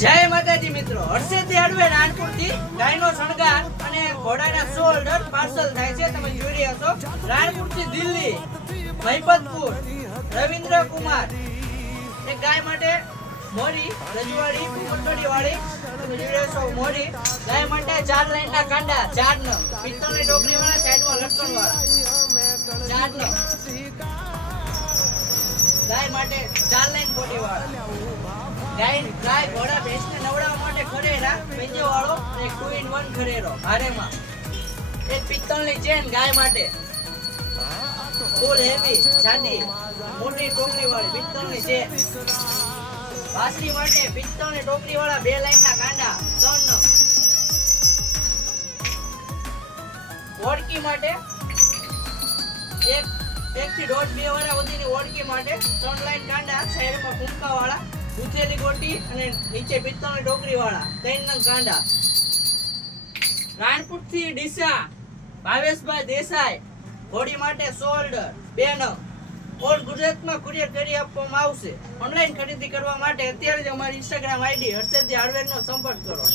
જય માતાજી મિત્રો, હર્ષેથી હાર્ડવેર રાણપુરથી ગાયનો શણગાર અને ઘોડાના શોલ્ડર પાર્સલ થાય છે. તમે જોઈ રહ્યા છો રાણપુરથી દિલ્હી મહિપતપુર રવિન્દ્ર કુમાર એક ગાય માટે મોરી રજવાડી કુંવરડી વાળી. તમે જોઈ રહ્યા છો મોરી ગાય માટે 4 લાઈનના કાંડા 4 નંગ પિત્તળની ટોપલી વાળા સાઈડમાં લટકણ વાળા 4 નંગ ગાય માટે 4 લાઈન બોડી વાળા. ગાય ઘોડા ભેંસને નવડાવવા માટે ખરેરા પેંજો વાળો એક 2 in 1 ખરેરો હારેમાં. એક પિત્તળની ચેન ગાય માટે ફૂલ હેવી જાડી મોટી ટોકરી વાળી પિત્તળની ચેન. વાસળી માટે પિત્તળની ટોકરી વાળા 2 લાઈનના કાંડા 3 નંગ. ઓળકી માટે એક થી 1.5-2 વાળા સુધીની ઓળકી માટે 3 લાઈન કાંડા સાઈડમાં ફૂંકા વાળા ગૂંથેલી ગોટી અને નીચે પિત્તળની ટોકરી વાળા 3 નંગ કાંડા. રાણપુરથી ડીસા ભાવેશભાઈ દેસાઈ ઘોડી માટે શોલ્ડર 2 નંગ. ઓલ ગુજરાતમાં કુરિયર કરી આપવામાં આવશે. ઓનલાઈન ખરીદી કરવા માટે અત્યારે જ અમારી ઇન્સ્ટાગ્રામ આઈડી હર્ષેથી હાર્ડવેરનો સંપર્ક કરો.